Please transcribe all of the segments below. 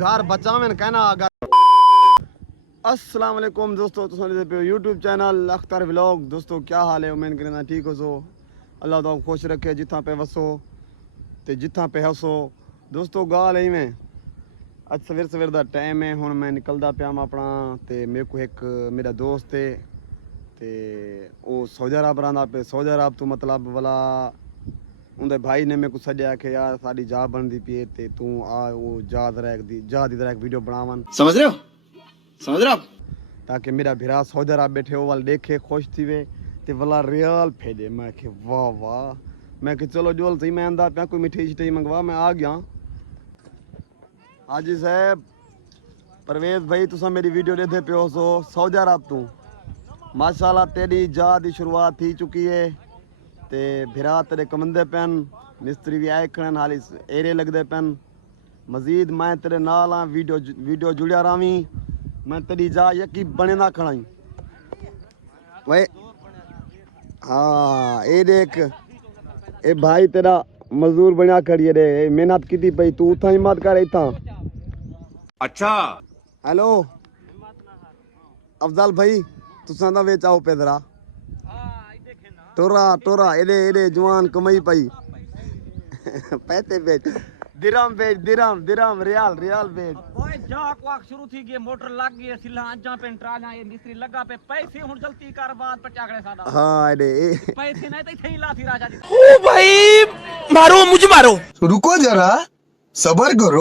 घर बचावन कहना अगर अस्सलाम वालेकुम दोस्तों, तुम सुनते पे यूट्यूब चैनल अख्तर व्लॉग। दोस्तों क्या हाल है? उम्मीद करना ठीक हो सो। अल्लाह ताला खुश रखे जिथा पे वसो ते जिथा पे हसो। दोस्तों गाल है मैं अज सवेर सवेर का टाइम है। हुण मैं निकलदा पिया अपना ते मेरे को एक मेरा दोस्त है ते वो सऊदी अरब रहा पे। सऊदी अरब तो मतलब वाला उनके भाई ने मेरे को सजा कि यार साड़ी जा बनती पी है ते तू आ वो जा दी तरह एक वीडियो बनावन। समझ रहे हो ताकि मेरा भिरा सऊदी अरब बैठे वो वाल देखे खुश थी वे ते वाला रियल भेजे। मैं कि वाह वाह, मैं कि चलो जोल सही मैं आंदा पिया कोई मिठाई शिठाई मंगवा। मैं आ गया। हाजी साहब परवेज भाई तुसा मेरी वीडियो देते पे हो सो सऊदी अरब तू माशाल्लाह तेरी जा दी शुरुआत थी चुकी है ते भिरा तेरे कमंदे पैन मिस्त्री भी आए खड़न हाली एरे लगते पैन। मजीद मैं तेरे नाल हाँ वीडियो जुड़िया रही। मैं तेरी जा यकी बने ना खड़ाई भाई। हाँ ये देख ए भाई तेरा मजदूर बनिया खड़ी है रे, मेहनत की पई तू उथा हिम्मत कर इथा। अच्छा हेलो अफजल भाई तुसा दा वेच आओ पेदरा टोरा टोरा एडे एडे जवान कमाई पई पैसे बेच दिरहम बेच दिरहम रियाल रियाल बेच। ओए जाक वाक शुरू थी गई मोटर लग गई सिला आजा पे ट्राला ये मिस्त्री लगा पे पैसे हुन जल्दी कर बाद पचागड़े सादा। हां एडे पैसे नहीं तो इथे ही लाथी राजा जी। ओ भाई मारो मुझे मारो, रुको जरा सबर करो।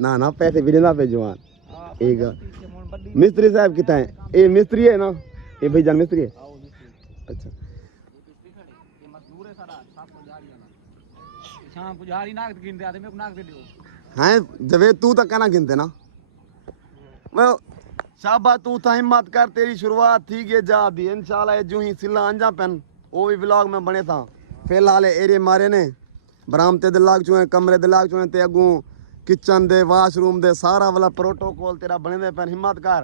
ना ना पैसे भी ना पे जवान। एक मिस्त्री साहब कितना है? ए मिस्त्री है ना ए भाईजान मिस्त्री है। अच्छा शाम पुजारी नाक गिनते आते मेरे को नाक दे दियो हैं जवे तू तक कहना गिनते ना। मैं शाबा तू था हिम्मत कर तेरी शुरुआत थी के जा दी इंशाल्लाह। जो ही सिला अंजा पेन वो भी व्लॉग में बने था। फिलहाल एरिया मारे ने बरामते दे लाग चुए कमरे दे लाग चुए ते अगू किचन दे वाशरूम दे सारा वाला प्रोटोकॉल तेरा बने दे पेन। हिम्मत कर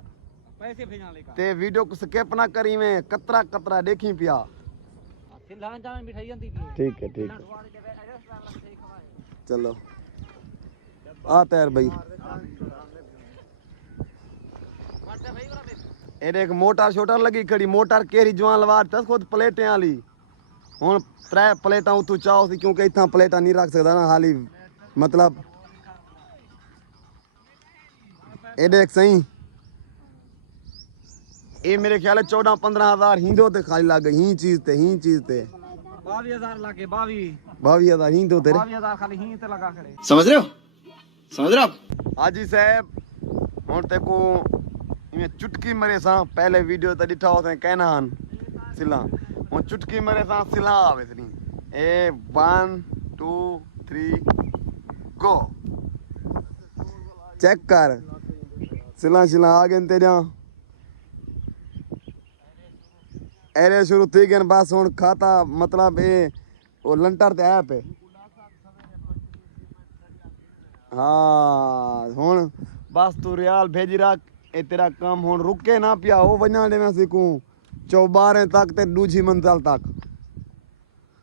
पैसे भेजना लेकर ते वीडियो को स्किप ना करी में कतरा कतरा देखी पिया। सिला जान मिठाई आंदी थी। ठीक है चलो आ तैयार भाई। एक मोटर शोटर लगी खड़ी मोटर केरी जवान लवार तस खुद प्लेटें आली हुन त्रै प्लेटां उतू चाहो सी क्योंकि इतना प्लेटां नहीं रख सकदा ना हाली मतलब ए देख सही ये मेरे ख्याल 14-15 हजार हिंदो ते खाली लग गई ही चीज ते 22,000 लागे 22 हजार हिंदो तेरे 22,000 खाली ही ते लगा खड़े। समझ रहे हो हाजी साहब हुन ते को इमे चुटकी मरे सा पहले वीडियो त दिठा होते कहना हन सिला हुन चुटकी मरे सा सिला आवे तनी ए 1 2 3 गो चेक कर सिला सिला आ गए तेरा एरे शुरू थी गए बस हुन खाता मतलब ए वो लंटर ते आया पे। हाँ हुन बस तू रियाल भेजी रख ए तेरा काम हुन रुके ना पिया वो वना दे मैं सीखूं 12 तक ते दूसरी मंजिल तक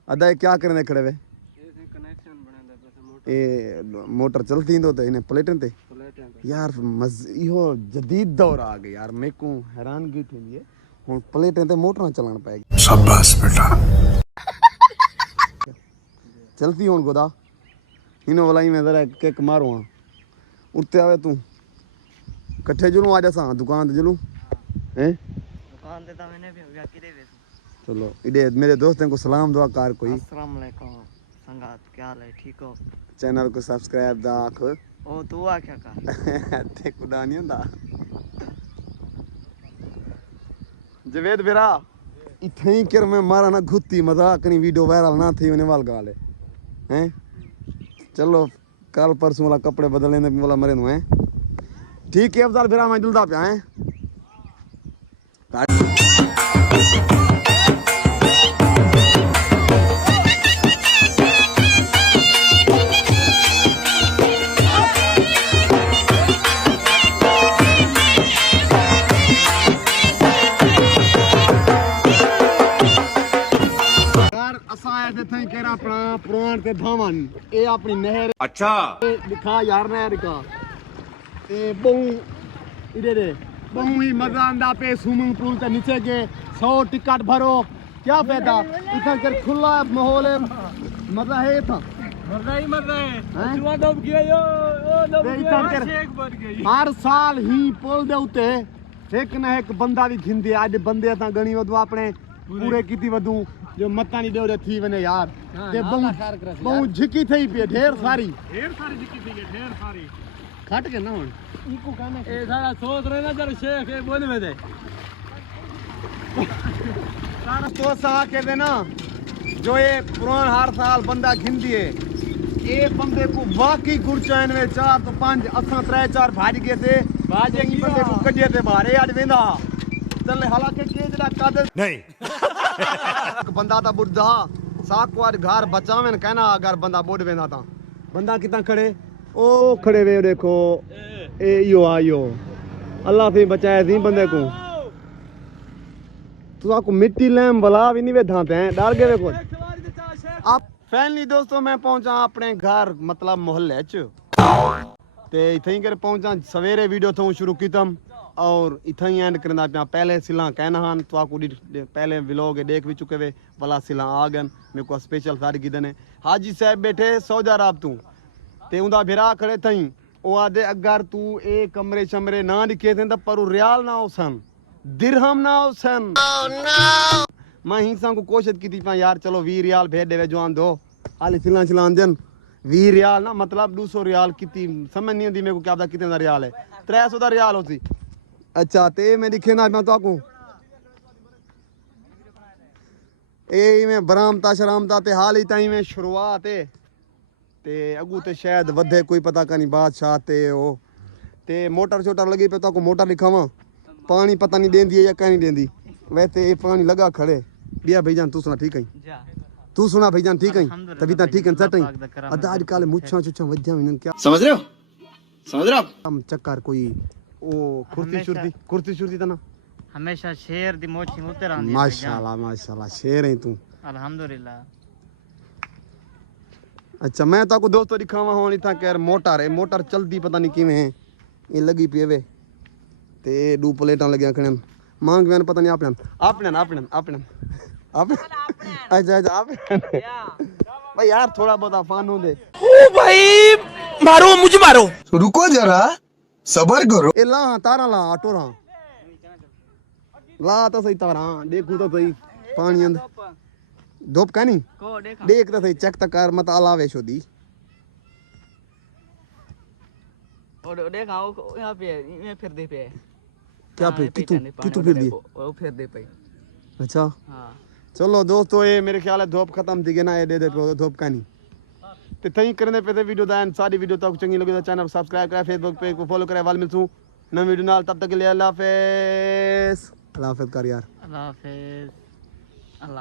अदा क्या करने खड़े वे ए मोटर चलती तो इन्हें प्लेटन ते यार इहो जदीद दौर आ गया यार। मेरे को हैरानगी थी है हुन प्लेटें ते मोटर चलान पाएगी। शाबाश बेटा चलती हुन गोदा इनो वाला ही मैं जरा केक मारो हां उठते आवे तू कट्ठे जुलू आ जा दुकान ते जुलू हैं दुकान ते ता मैंने भी हो गया किदे वे। चलो इधे मेरे दोस्तों को सलाम दुआ कर कोई। अस्सलाम वालेकुम संगात क्या हाल है ठीक हो? चैनल को सब्सक्राइब दा आख ओ तू आ क्या कर ते खुदा नहीं हुंदा। जवेद बेरा इथे ही कर मैं मारा ना घुत्ती मजाक नहीं वीडियो वायरल ना थी होने वाल गाल हैं। चलो कल परसों वाला कपड़े बदलने वाला मरे नु हैं। ठीक है अफजल बेरा मैं जुलदा पिया हैं। ਤੇ ਥਈ ਕਹਿਰਾ ਆਪਣਾ ਪੁਰਾਣ ਤੇ ਭਾਵਨ ਇਹ ਆਪਣੀ ਨਹਿਰ अच्छा ਦਿਖਾ ਯਾਰ ਨਹਿਰ ਕਾ ਤੇ ਬਹੁ इधर दे बहु ही मजा आंदा पे स्विमिंग पूल के नीचे के 100 टिकट भरो क्या फायदा इतना कर खुला माहौल है मजा है था जुआ डूब गया यो डूब गया शेख बन गई हर साल ही पुल दे उते एक ना एक बंदा भी घिंदे आज बंदे ता गणी वदू अपने पूरे कीती वदू जो मता नहीं दे थी वने यार ते बहु झिकी थई पे ढेर सारी झिकी थी ढेर सारी खट के ना हुन इको कहना ए सारा सोच रहे ना जरा शेख ए बोल में दे सारा तो सा के देना जो ये पुरान हर साल बंदा घिंदी है ये बंदे को वाकई गुरचैन में 4 तो 5 असा 3 4 भाज गए थे भाजे की बंदे को कढिए थे बाहर आज वेंदा चल हालांकि के जड़ा कादर नहीं बंदा ता बुढ़ा साक वार घर बचावेन कहना अगर बंदा बुढ़ वेंदा ता बंदा कितना खड़े ओ खड़े वे देखो ए यो आयो अल्लाह से बचाया थी बंदे को तू आपको मिट्टी लैम बला भी नहीं बैठा थे डर गए देखो आप फाइनली दोस्तों मैं पहुंचा अपने घर मतलब मोहल्ले च ते इथे ही कर पहुंचा सवेरे वीडियो तो शुरू कीतम और इथे ही एंड करना पिया पहले सिला कहना हन तो आपको पहले व्लॉग देख भी चुके वे वाला सिला आ गन मेरे को स्पेशल सारी की दने हाजी साहब बैठे सौदा राब तू ते उंदा भिरा खड़े थई ओ आदे अगर तू ए कमरे शमरे ना दिखे थे तो पर रियाल ना होसन दिरहम ना होसन मैं हिंसा को कोशिश की थी यार चलो 20 रियाल भेज देवे जवान दो हाली फिलहाल चलान देन 20 रियाल ना मतलब 200 रियाल कितनी समझ नहीं आती मेरे को क्या पता कितने दा रियाल है 300 दा रियाल होती अच्छा ते मैं दिखे ना मैं तो आपको ए में बरामता शरामता ते हाल ही ताई में शुरुआत है ते अगू ते शायद वधे कोई पता का नहीं बादशाह ते ओ ते मोटर शोटर लगी पे तो आपको मोटर लिखावा पानी पता नहीं देंदी है या क्या नहीं देंदी वैसे ये पानी लगा खड़े बिया भाईजान तू सुना ठीक है तू सुना भाईजान ठीक है तभी ता ठीक है सट है अदा आज काल मुच्छा चुच्छा वज्जा में क्या समझ रहे हो हम चक्कर कोई ओ कुर्ती शुरती ता ना हमेशा शेर दी मोची उतर आंदी माशाल्लाह शेर है तू अल्हम्दुलिल्लाह अच्छा मैं तो आपको दोस्तों दिखावा हूं इतना कह मोटर है मोटर चलती पता नहीं किवें है ये लगी पीवे ते दो प्लेटां लगियां खणन मांग वेन पता नहीं आपने अच्छा आप भाई यार थोड़ा बहुत आफान हो दे ओ भाई मारो मुझे मारो रुको जरा सबर करो ए ला तारा ला ऑटो रा ला तो सही तारा देखू तो सही पानी अंदर धूप का नहीं को देखा देख तो सही चेक तक कर मत अलावे शोदी और देखा यहां पे ये फिर दे पे क्या फिर कितु फिर दी वो फिर दे पे अच्छा हां चलो दोस्तों ये मेरे ख्याल है धूप खत्म थी ना ये दे धूप का नहीं तो थैंक करने पे वीडियो दान सारी वीडियो तक चंगी लगी तो चैनल सब्सक्राइब करें फेसबुक पेज को फॉलो करें वाल मिलूं नई वीडियो नाल तब तक के लिए अल्लाह हाफिज कर यार अल्लाह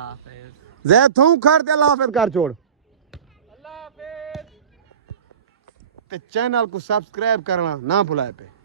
हाफिज जैथों खर ते अल्लाह हाफिज कर छोड़ अल्लाह हाफिज ते चैनल को सब्सक्राइब करना ना भुलाए पे।